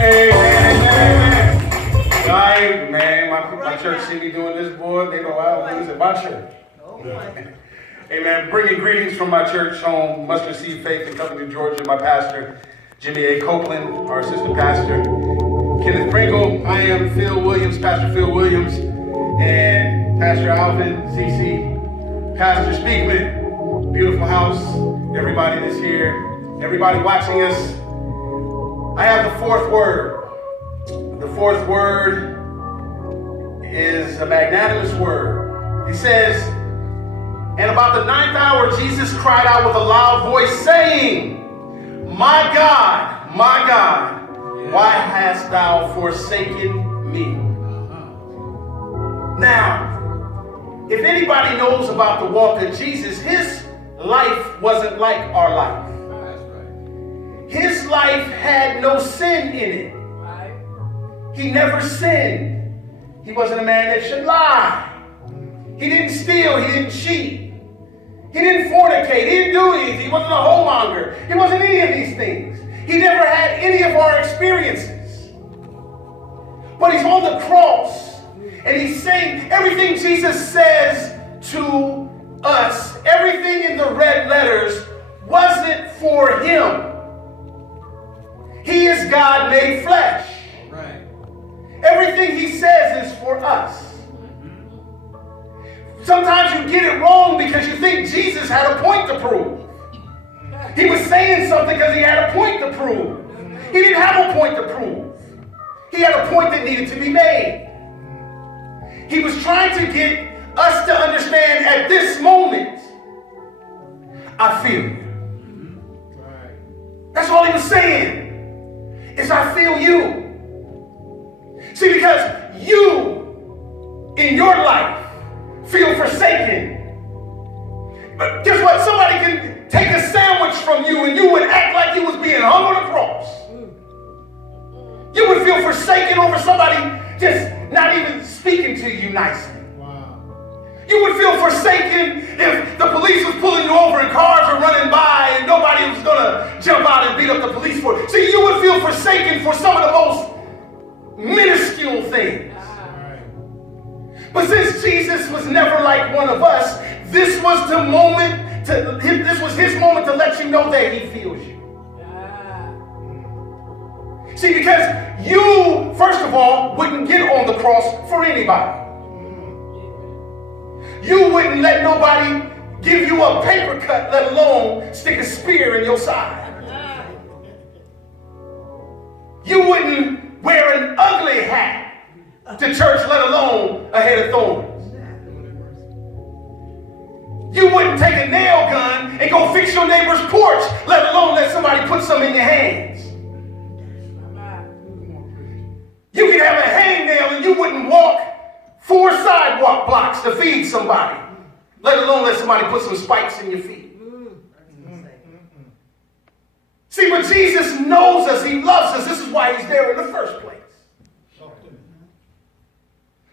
Amen. Right, man. My church see me doing this, boy. They know I was at my church. Amen. Bringing greetings from my church home, Mustard Seed Faith in Covington, Georgia. My pastor, Jimmy A. Copeland, our assistant pastor, Kenneth Pringle. I am Phil Williams, Pastor Phil Williams, and Pastor Alvin ZC, Pastor Speakman. Beautiful house. Everybody that's here, everybody watching us. I have the fourth word. The fourth word is a magnanimous word. He says, and about the 9th hour, Jesus cried out with a loud voice, saying, my God, why hast thou forsaken me? Now, if anybody knows about the walk of Jesus, his life wasn't like our life. His life had no sin in it. He never sinned. He wasn't a man that should lie. He didn't steal. He didn't cheat. He didn't fornicate. He didn't do anything. He wasn't a homemonger. He wasn't any of these things. He never had any of our experiences. But he's on the cross, and he's saying everything Jesus says to us, everything in the red letters wasn't for him. He is God made flesh. Right. Everything he says is for us. Sometimes you get it wrong because you think Jesus had a point to prove. He was saying something because he had a point to prove. He didn't have a point to prove. He had a point that needed to be made. He was trying to get us to understand at this moment, I feel you. That's all he was saying, is I feel you. See, because you, in your life, feel forsaken. But guess what? Somebody can take a sandwich from you and you would act like you was being hung on a cross. You would feel forsaken over somebody just not even speaking to you nicely. You would feel forsaken if the police was pulling you over and cars were running by and nobody was going to jump out and beat up the police for it. See, you would feel forsaken for some of the most minuscule things. But since Jesus was never like one of us, this was the moment this was his moment to let you know that he feels you. See, because you, first of all, wouldn't get on the cross for anybody. You wouldn't let nobody give you a paper cut, let alone stick a spear in your side. You wouldn't wear an ugly hat to church, let alone a head of thorns. You wouldn't take a nail gun and go fix your neighbor's porch, let alone let somebody put some in your hands. You could have a hangnail and you wouldn't walk 4 sidewalk blocks to feed somebody, let alone let somebody put some spikes in your feet. See, but Jesus knows us. He loves us. This is why he's there in the first place.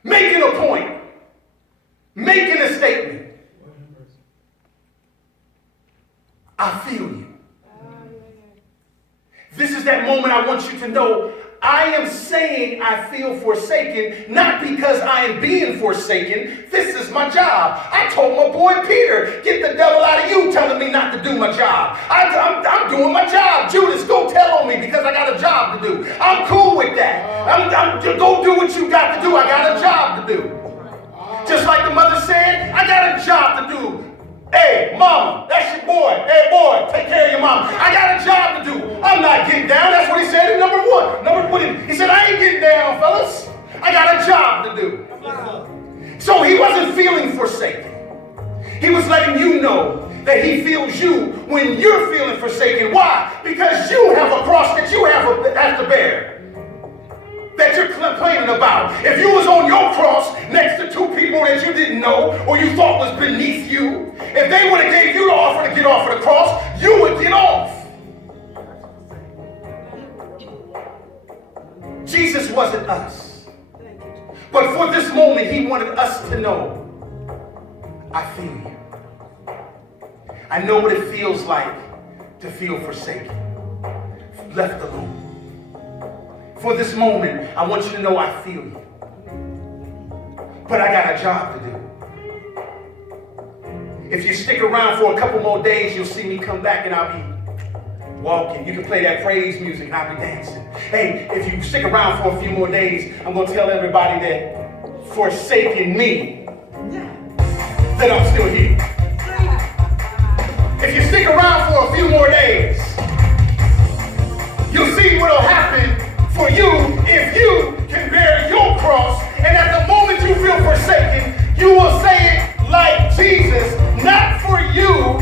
Making a point. Making a statement. I feel you. This is that moment I want you to know. I am saying I feel forsaken, not because I am being forsaken. This is my job. I told my boy Peter, get the devil out of you telling me not to do my job. I'm doing my job. Judas, go tell on me because I got a job to do. I'm cool with that. Go do what you got to do. I got a job to do. Just like the mother said, I got a job to do. Hey, mama, that's your boy. Hey, boy, take care of your mama. I got a job to do. I'm not getting down. That's what he said in number one. He said, I ain't getting down, fellas. I got a job to do. So he wasn't feeling forsaken. He was letting you know that he feels you when you're feeling forsaken. Why? Because you have a cross that you have to bear, that you're complaining about. If you was on your cross next to 2 people that you didn't know or you thought was beneath you, if they would have gave you the offer to get off of the cross, you would get off. Jesus wasn't us. But for this moment, he wanted us to know, I feel you. I know what it feels like to feel forsaken, left alone. for this moment, I want you to know I feel you. But I got a job to do. If you stick around for a couple more days, you'll see me come back and I'll be walking. You can play that praise music and I'll be dancing. Hey, if you stick around for a few more days, I'm going to tell everybody that forsaking me, that I'm still here. If you stick around for a few more days, you'll see what will happen for you if you can bear your cross. And at the moment you feel forsaken, you will say it like Jesus, not for you,